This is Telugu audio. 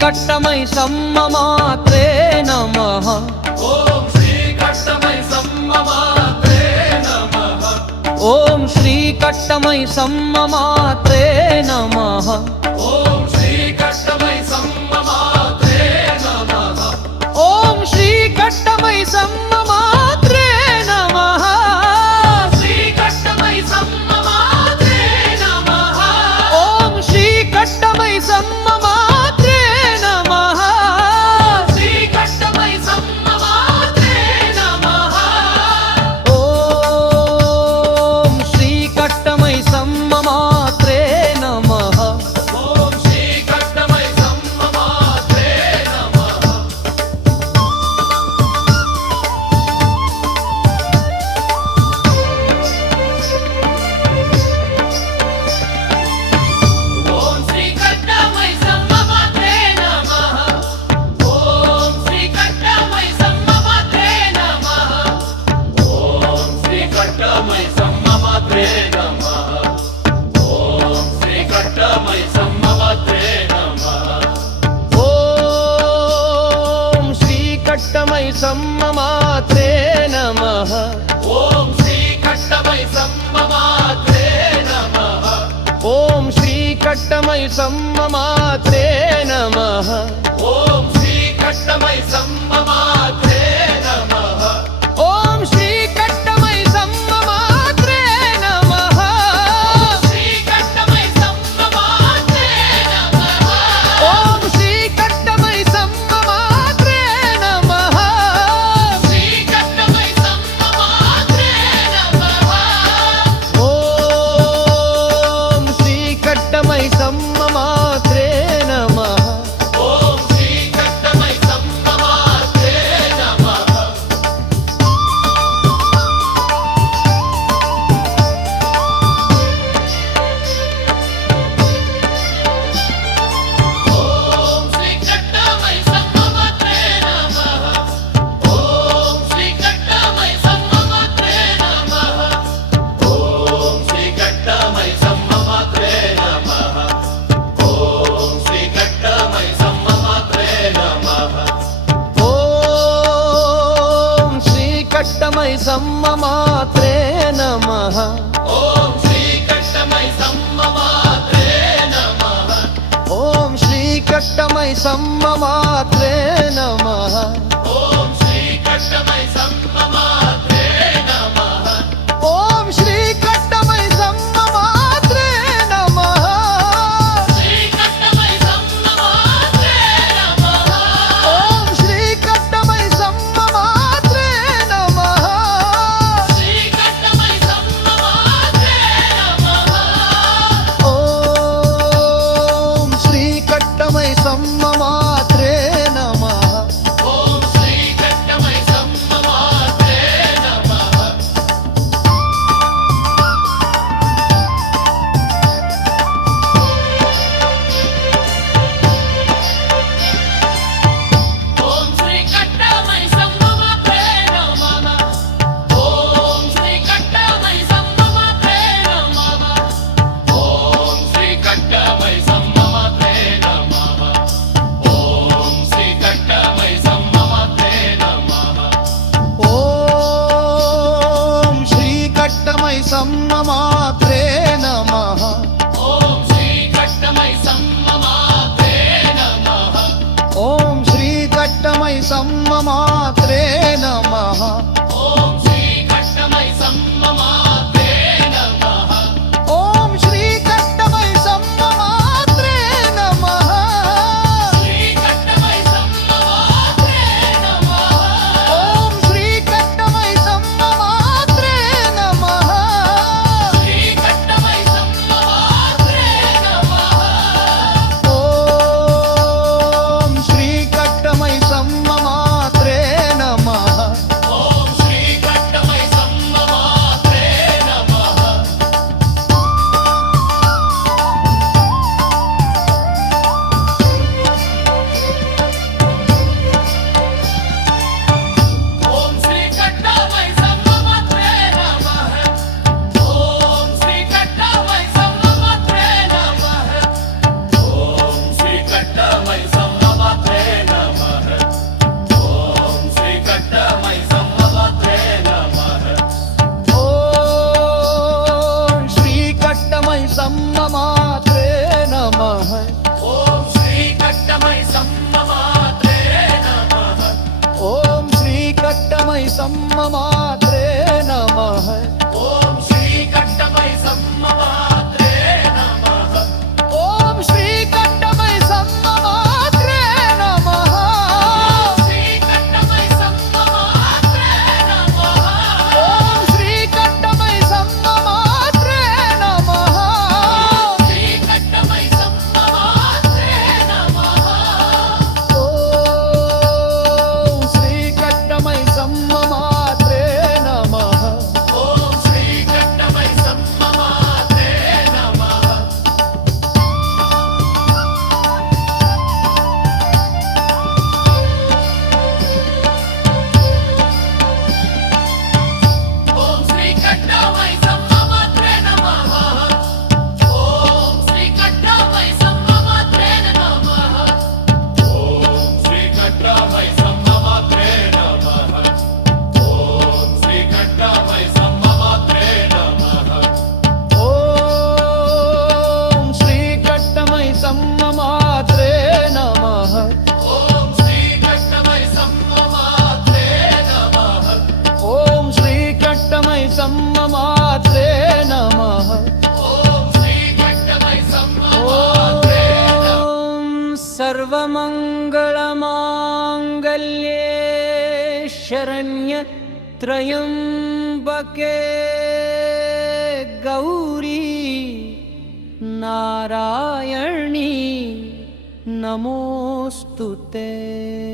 కట్టమై సమ్మ మాత్రే నమ. ఓం శ్రీ కట్టమై సమ్మ ॐ श्रीकट्टमयि सम्ममात्रे नमः కట్టమై సమ్మమాతే నమ. ఓం శ్రీ కట్టమై సమ్మ కష్టమై సమ్మ మాత్రే నమ. ఓం శ్రీ కష్టమై సమ్మ Mama. शरण्यत्रयम्बके गौरी नारायणी नमोऽस्तु ते।